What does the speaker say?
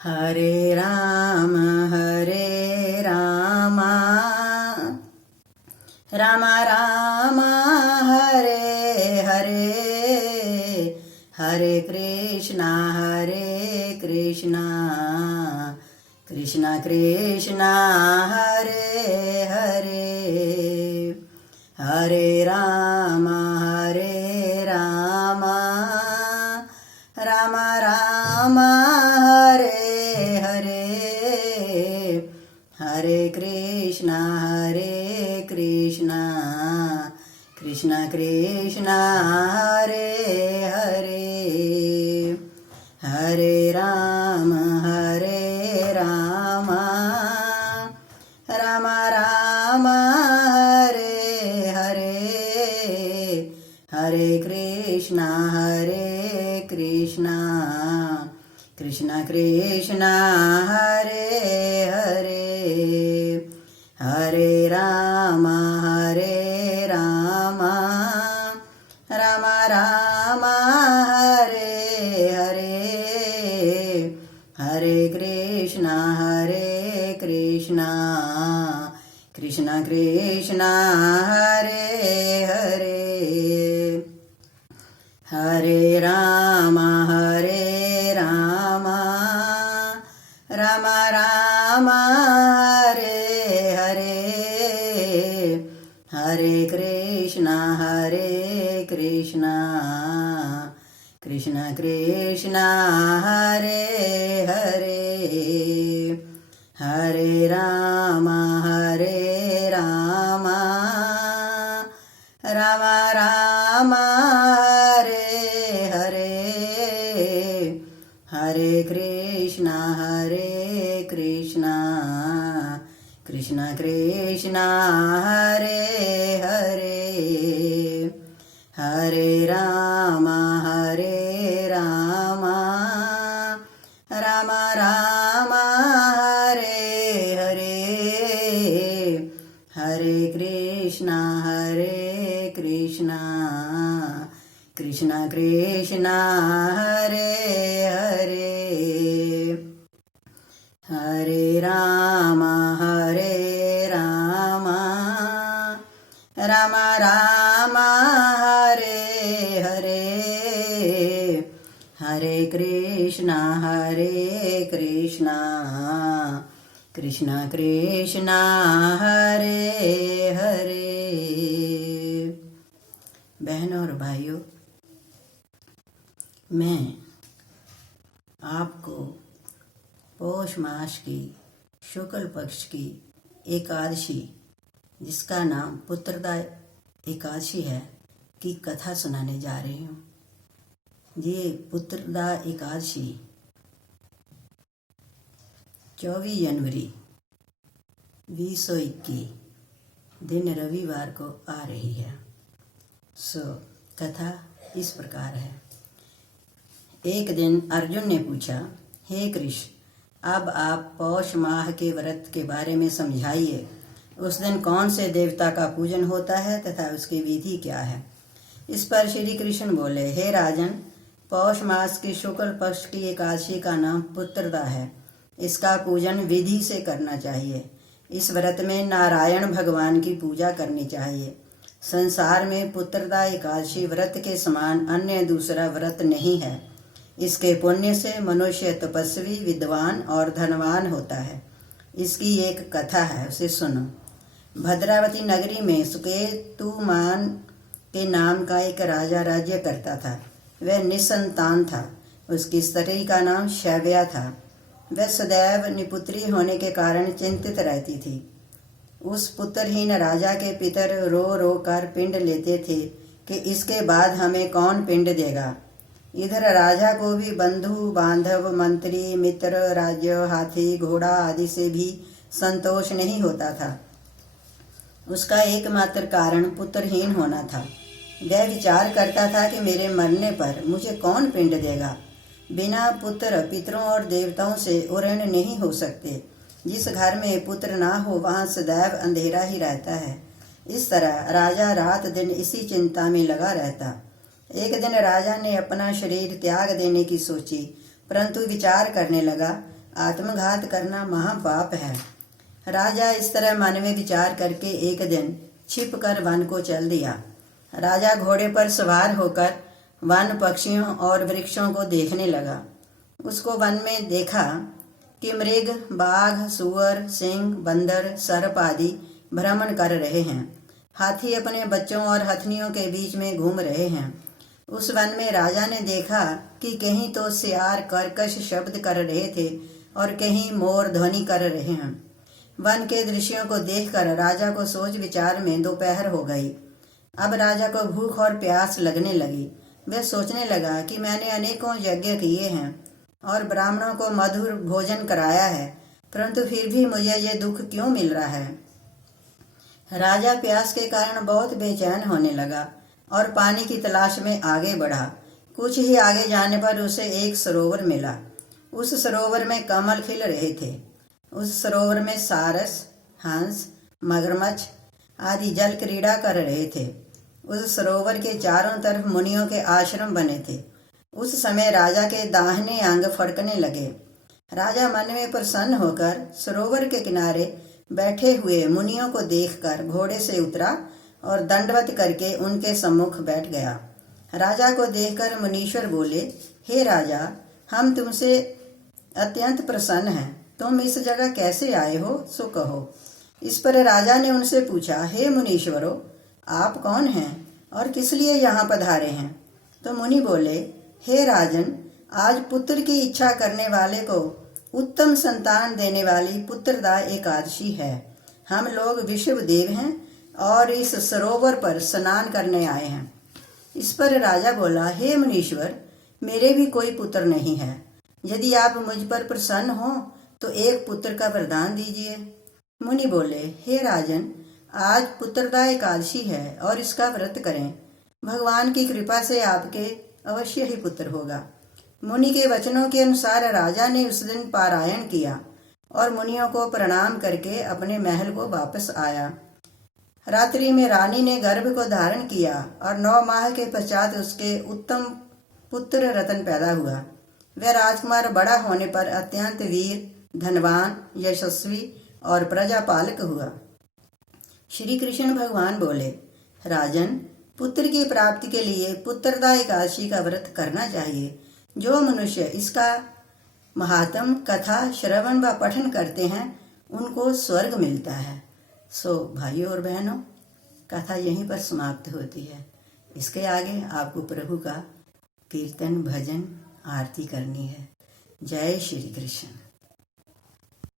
हरे राम राम राम हरे हरे, हरे कृष्णा कृष्णा कृष्णा हरे हरे, हरे राम राम राम हरे हरे, हरे कृष्णा कृष्णा कृष्णा हरे हरे, हरे राम राम राम हरे हरे, हरे कृष्णा कृष्णा कृष्णा हरे हरे, हरे राम राम राम हरे हरे, हरे कृष्णा कृष्णा कृष्णा हरे हरे, हरे राम राम राम हरे हरे, हरे कृष्णा कृष्णा कृष्णा हरे हरे, हरे राम राम राम हरे हरे, हरे कृष्णा कृष्णा कृष्णा हरे हरे, हरे राम राम राम हरे हरे, हरे कृष्णा कृष्णा कृष्णा हरे हरे, हरे राम राम राम हरे हरे, हरे कृष्णा कृष्णा कृष्णा हरे हरे। बहनों और भाइयों, मैं आपको पौष मास की शुक्ल पक्ष की एकादशी, जिसका नाम पुत्रदा एकादशी है, की कथा सुनाने जा रही हूँ। ये पुत्रदा एकादशी 24 जनवरी 2021 दिन रविवार को आ रही है। कथा इस प्रकार है। एक दिन अर्जुन ने पूछा, हे कृष्ण, अब आप पौष माह के व्रत के बारे में समझाइए। उस दिन कौन से देवता का पूजन होता है तथा उसकी विधि क्या है? इस पर श्री कृष्ण बोले, हे राजन, पौष मास की शुक्ल पक्ष की एकादशी का नाम पुत्रदा है। इसका पूजन विधि से करना चाहिए। इस व्रत में नारायण भगवान की पूजा करनी चाहिए। संसार में पुत्रदा एकादशी व्रत के समान अन्य दूसरा व्रत नहीं है। इसके पुण्य से मनुष्य तपस्वी, विद्वान और धनवान होता है। इसकी एक कथा है, उसे सुनो। भद्रावती नगरी में सुकेतुमान के नाम का एक राजा राज्य करता था। वह निसंतान था। उसकी स्त्री का नाम शैव्या था। वह सदैव निपुत्री होने के कारण चिंतित रहती थी। उस पुत्रहीन राजा के पितर रो रो कर पिंड लेते थे कि इसके बाद हमें कौन पिंड देगा। इधर राजा को भी बंधु बांधव, मंत्री, मित्र, राज्य, हाथी, घोड़ा आदि से भी संतोष नहीं होता था। उसका एकमात्र कारण पुत्रहीन होना था। वह विचार करता था कि मेरे मरने पर मुझे कौन पिंड देगा। बिना पुत्र पितरों और देवताओं से उऋण नहीं हो सकते। जिस घर में पुत्र ना हो वहाँ सदैव अंधेरा ही रहता है। इस तरह राजा रात दिन इसी चिंता में लगा रहता। एक दिन राजा ने अपना शरीर त्याग देने की सोची, परंतु विचार करने लगा, आत्मघात करना महापाप है। राजा इस तरह मन में विचार करके एक दिन छिपकर वन को चल दिया। राजा घोड़े पर सवार होकर वन पक्षियों और वृक्षों को देखने लगा। उसको वन में देखा कि मृग, बाघ, सुअर, सिंह, बंदर, सर्प आदि भ्रमण कर रहे हैं। हाथी अपने बच्चों और हथनियों के बीच में घूम रहे हैं। उस वन में राजा ने देखा कि कहीं तो सियार कर्कश शब्द कर रहे थे और कहीं मोर ध्वनि कर रहे हैं। वन के दृश्यों को देखकर राजा को सोच विचार में दोपहर हो गई। अब राजा को भूख और प्यास लगने लगी। वह सोचने लगा कि मैंने अनेकों यज्ञ किए हैं और ब्राह्मणों को मधुर भोजन कराया है, परंतु फिर भी मुझे ये दुख क्यों मिल रहा है। राजा प्यास के कारण बहुत बेचैन होने लगा और पानी की तलाश में आगे बढ़ा। कुछ ही आगे जाने पर उसे एक सरोवर मिला। उस सरोवर में कमल खिल रहे थे। उस सरोवर में सारस, हंस, मगरमच्छ आदि जल क्रीड़ा कर रहे थे। उस सरोवर के चारों तरफ मुनियों के आश्रम बने थे। उस समय राजा के दाहिने अंग फड़कने लगे। राजा मन में प्रसन्न होकर सरोवर के किनारे बैठे हुए मुनियों को देखकर घोड़े से उतरा और दंडवत करके उनके सम्मुख बैठ गया। राजा को देखकर मुनीश्वर बोले, हे राजा, हम तुमसे अत्यंत प्रसन्न हैं। तुम इस जगह कैसे आए हो, सो कहो। इस पर राजा ने उनसे पूछा, हे मुनीश्वरों, आप कौन हैं और किस लिए यहाँ पधारे हैं। तो मुनि बोले, हे राजन, आज पुत्र की इच्छा करने वाले को उत्तम संतान देने वाली पुत्रदा एकादशी है। हम लोग विश्व देव हैं और इस सरोवर पर स्नान करने आए हैं। इस पर राजा बोला, हे मुनीश्वर, मेरे भी कोई पुत्र नहीं है। यदि आप मुझ पर प्रसन्न हो तो एक पुत्र का वरदान दीजिए। मुनि बोले, हे राजन, आज पुत्रदा एकादशी है और इसका व्रत करें। भगवान की कृपा से आपके अवश्य ही पुत्र होगा। मुनि के वचनों के अनुसार राजा ने उस दिन पारायण किया और मुनियों को प्रणाम करके अपने महल को वापस आया। रात्रि में रानी ने गर्भ को धारण किया और 9 माह के पश्चात उसके उत्तम पुत्र रतन पैदा हुआ। वह राजकुमार बड़ा होने पर अत्यंत वीर, धनवान, यशस्वी और प्रजापालक हुआ। श्री कृष्ण भगवान बोले, राजन, पुत्र की प्राप्ति के लिए पुत्रदा एकादशी का व्रत करना चाहिए। जो मनुष्य इसका महात्म कथा श्रवण व पठन करते हैं उनको स्वर्ग मिलता है। सो भाइयों और बहनों, कथा यहीं पर समाप्त होती है। इसके आगे आपको प्रभु का कीर्तन, भजन, आरती करनी है। जय श्री कृष्ण।